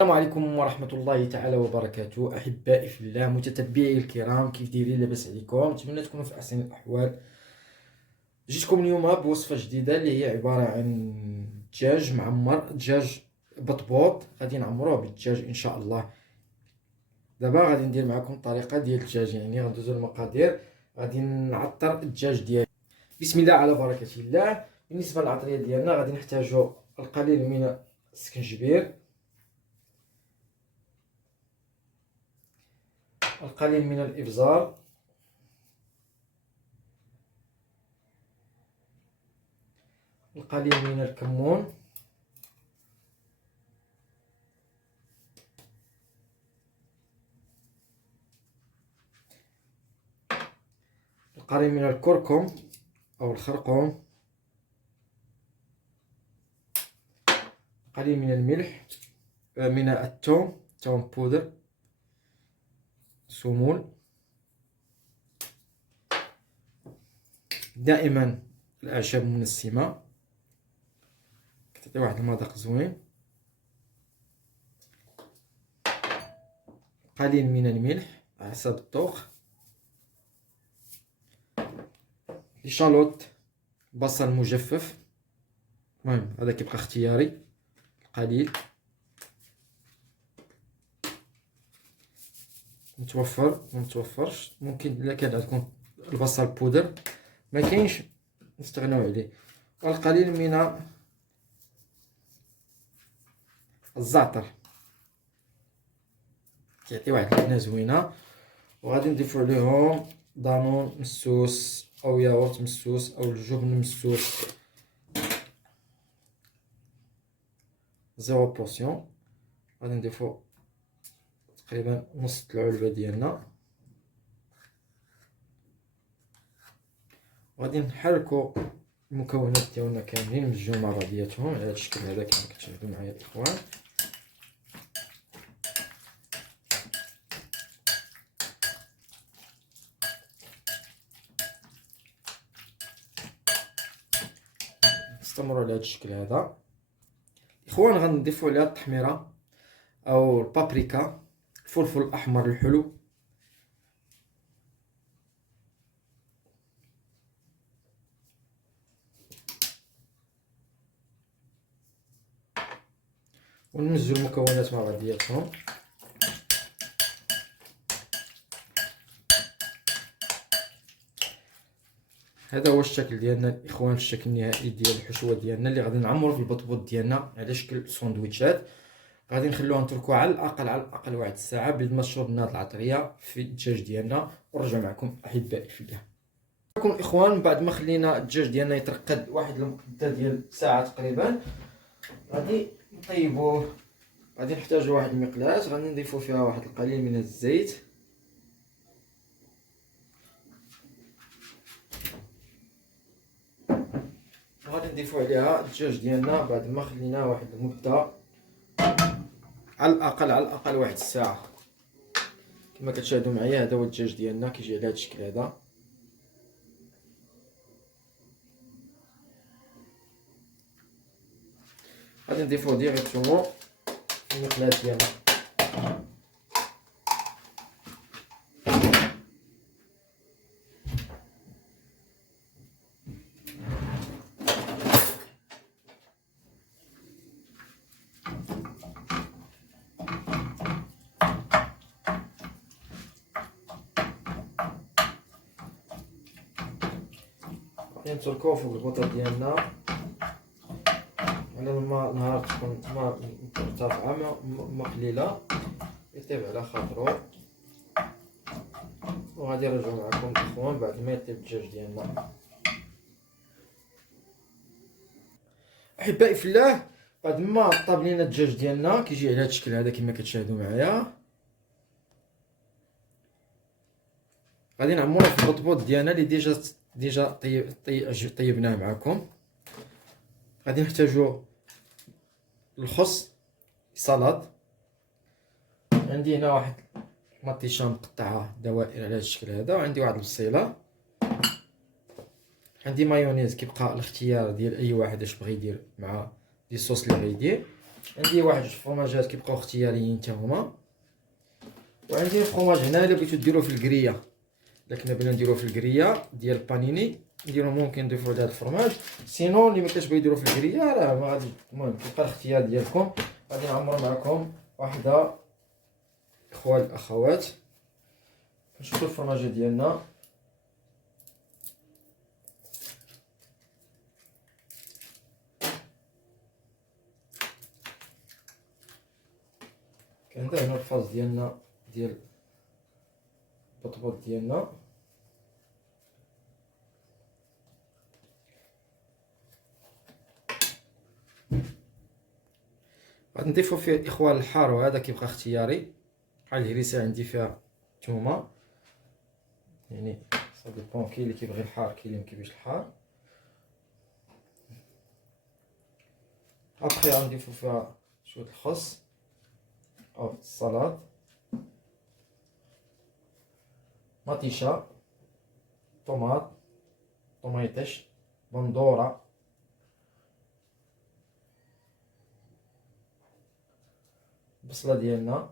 السلام عليكم ورحمة الله تعالى وبركاته. أحبائي في الله، متتبعي الكرام، كيف دايرين؟ لاباس عليكم؟ نتمنى تكونوا في أحسن الأحوال. جيتكم اليوم بوصفة جديدة اللي هي عبارة عن دجاج معمر، دجاج بطبوط. غادي نعمروه بالدجاج إن شاء الله. دابا غادي ندير معكم الطريقة ديال الدجاج، يعني غندوزو المقادير. غادي نعطر الدجاج ديالي. بسم الله على بركة الله. بالنسبة للعطرية ديالنا غادي نحتاجو القليل من السكنجبير، القليل من الإبزار، القليل من الكمون، القليل من الكركم أو الخرقوم، قليل من الملح، من الثوم، ثوم بودر، سمول. دائما الأعشاب المنسمة كتعطي واحد المذاق زوين. قليل من الملح على حسب الذوق. شالوت، بصل مجفف، المهم هذا كيبقى اختياري. قليل متوفر متوفرش، ممكن الا كان عندكم البصل بودر، ما كاينش نستغناو عليه. والقليل من الزعتر كيعطي واحد اللحنه زوينه. وغادي نضيفو عليهم دانون مسوس او ياغورت مسوس او الجبن مسوس، 0 بورسيون. غادي نضيفو تقريبا نص العلبه ديالنا. وغادي نحركو المكونات ديالنا كاملين، نمزجو مع بعضياتهم على هذا الشكل هذا كما كتشاهدوا معايا الاخوان. نستمروا على هذا الشكل هذا اخوان. غنضيفوا عليها التحميره او البابريكا، الفلفل الاحمر الحلو، ونمزجوا المكونات مع بعضياتهم. هذا هو الشكل ديالنا الاخوان، الشكل النهائي ديال الحشوه ديالنا اللي غادي نعمرو في البطبوط ديالنا على شكل سندويتشات. غادي نخلوها نتركوها على الاقل واحد الساعه بيد ما تشرب لنا العطريه في الدجاج ديالنا، ونرجع معكم احبائي في الله. معكم الاخوان بعد ما خلينا الدجاج ديالنا يترقد واحد المده ديال ساعه تقريبا، غادي نطيبوه. غادي نحتاجو واحد المقلاة، غادي نضيفو فيها واحد القليل من الزيت، وغادي نضيفو عليها الدجاج ديالنا بعد ما خليناه واحد المده على الاقل واحد الساعه. كما كتشاهدوا معايا هذا هو الدجاج ديالنا كيجي على هذا الشكل هذا. غادي نضيفوه ديريكتومون في المقلاة ديالنا. غادي نتركوه فوق البوطه ديالنا على ما نهار تكون ما مرتفعه ما قليله، يطيب على خاطرو. وغادي نرجعو معكم الاخوان بعد ما يطيب الدجاج ديالنا. احبائي في الله، بعد ما طاب لينا الدجاج ديالنا كيجي على هذا الشكل هذا كما كتشاهدوا معايا. غادي نعمروه في البطبوط ديالنا اللي ديجا طيبناه معكم. غادي نحتاجو الخس، سلطه. عندي هنا واحد مطيشه مقطعه دوائر على هذا الشكل هذا، وعندي واحد البصيله، عندي مايونيز كيبقى الاختيار ديال اي واحد اش بغى يدير مع دي الصوص اللي غيدير. عندي واحد جوج فروماجات كيبقاو اختياريين حتى هما، وعندي الفرomاج هنا الا بغيتو ديروه في الكريه. الا كنا بغينا نديروه في الكريه ديال البانيني نديرو ممكن نضيفو لهاد الفرماج. سينو اللي مكانش بغا يديرو في الكريه راه ما غادي، المهم كيبقى الاختيار ديالكم. غادي نعمر معكم واحده اخوان الاخوات، نشوفو الفرماجه ديالنا. كاين هنا الفاز ديالنا ديال البطبوط ديالنا. غادي نضيفو فيه اخوان الحار، وهذا كيبقى اختياري. بحال الهريسه عندي فيها الثومه، يعني صا ديبون، كاين اللي كيبغي الحار كاين اللي مكيبغيش الحار. ابخي غنضيفو فيها شويه الخس او الصلاد، مطيشه، طوماط، طوميطيش، بندوره، البصله ديالنا،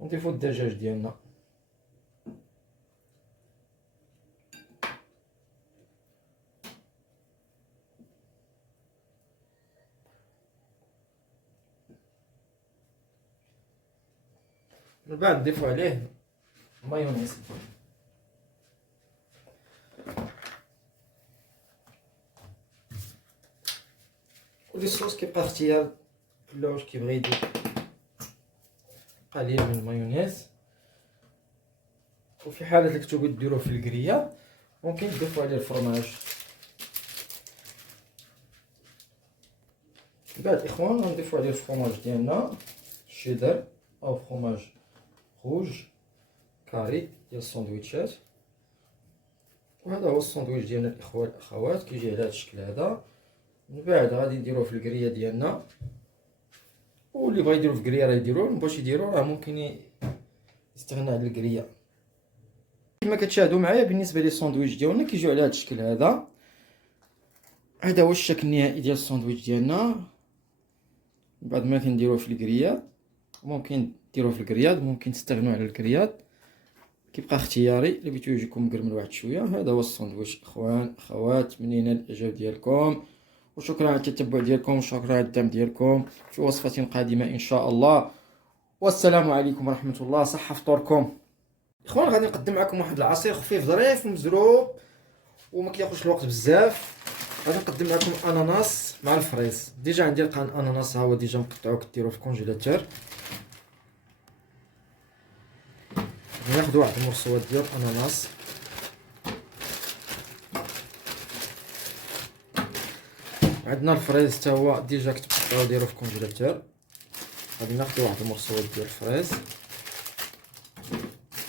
ونضيفو الدجاج ديالنا. من بعد نضيفو عليه مايونيز. ودي الصوص كيبقى اختيار كل واش كيبغي يدير، قليل من المايونيز. وفي حالة اللي كنتو ديروه في الكرية ممكن تضيفوا عليه الفرماج. بعد اخوان غنضيفوا عليه الفرماج ديالنا الشيدر او فرماج روج كاري ديال الساندويتشات. وهذا هو الساندويتش ديالنا الاخوان الاخوات، كيجي على هذا الشكل هذا. من بعد غادي نديروه في الكريه ديالنا، واللي بغا يديرو في الكريه راه يديروه، مبغاش يديرو راه ممكن يستغنى على الكريه. كما كتشاهدوا معايا بالنسبه لي الساندويتش ديالنا كيجيو على هذا الشكل هذا. هذا هو الشكل النهائي ديال الساندويتش ديالنا بعد ما كنديروه في الكريات. ممكن ديروه في الكريات، ممكن تستغنوا على الكريات، كيبقى اختياري. اللي بغيتو يجيكم مقرمل واحد شويه. هذا هو الساندويتش اخوان اخوات، تمنينا الاعجاب ديالكم، وشكرا على التتبع ديالكم، وشكرا على الدعم ديالكم في وصفه قادمه ان شاء الله. والسلام عليكم ورحمه الله. صحه فطوركم اخوان. غادي نقدم معكم واحد العصير خفيف ظريف ومزروب وما كياخذش الوقت بزاف. غادي نقدم معكم اناناس مع الفريز. ديجا عندي القان اناناس، ها هو ديجا مقطعو، كديروه في الكونجيلاتور. ناخذ واحد المرصوات ديال الاناناس، عندنا الفريز حتى هو ديجا كتقطعو ديروه في الكونجيلاتور. غادي ناخذ واحد المرصوات ديال الفريز.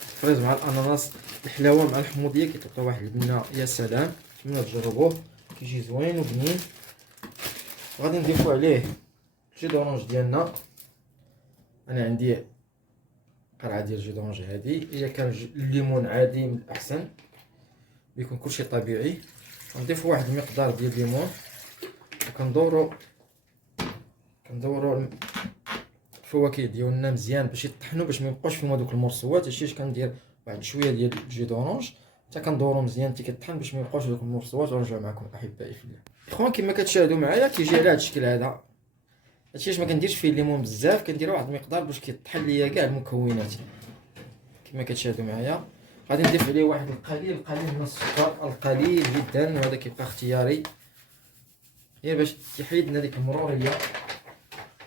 الفريز مع الاناناس الحلاوه مع الحموضيه كيطلق واحد البنه يا سلام. نتمنى تجربوه، كيجي زوين وبنين. غادي نضيفو عليه الجي دورونج ديالنا. انا عندي قرعه ديال الجي دورونج هادي، الا كان الليمون عادي من الاحسن، بيكون كلشي طبيعي. غنضيفو واحد المقدار ديال الليمون، وكندورو الفواكه ديالنا مزيان باش يطحنوا، باش ما يبقاوش فيهم هذوك المرصوات. هادشي كندير واحد شويه ديال الجي دورونج حتى كندورو مزيان حتى كيطحن باش ما يبقاوش هذوك المرصوات. ونرجع معكم احبائي في الله. اخوان كما كتشاهدوا معايا كيجي على هذا الشكل هذا. هادشي علاش ما كنديرش فيه الليمون بزاف، كندير واحد المقدار باش كيطحن ليا كاع المكونات. كما كتشاهدوا معايا غادي نضيف عليه واحد القليل من السكر، القليل جدا، وهذا كيبقى اختياري غير باش يحيد لنا ديك المروريه.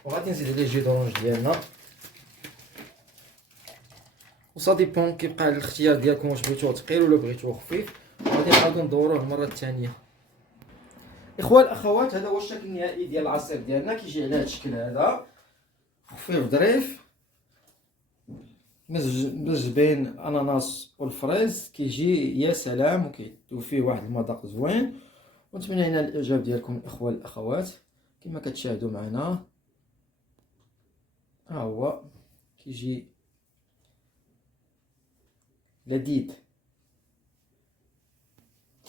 وغادي نزيد عليه الجي دورونج ديالنا، وصا ديبون كيبقى على الاختيار ديالكم واش بغيتوه ثقيل ولا بغيتوه خفيف. وغادي نعاودو ندوروه المره الثانيه. اخوان الاخوات هذا هو الشكل النهائي ديال العصير ديالنا، كيجي على هذا الشكل هذا خفيف ظريف، مزج بين الاناناس والفريز، كيجي يا سلام وكيدوب فيه واحد المذاق زوين. ونتمنى لنا الاعجاب ديالكم الاخوان الاخوات. كما كتشاهدوا معنا ها هو كيجي لذيذ.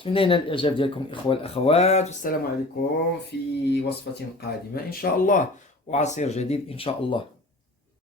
تمنينا الإعجاب ديالكم الإخوة الأخوات، والسلام عليكم في وصفة قادمة إن شاء الله، وعصير جديد إن شاء الله.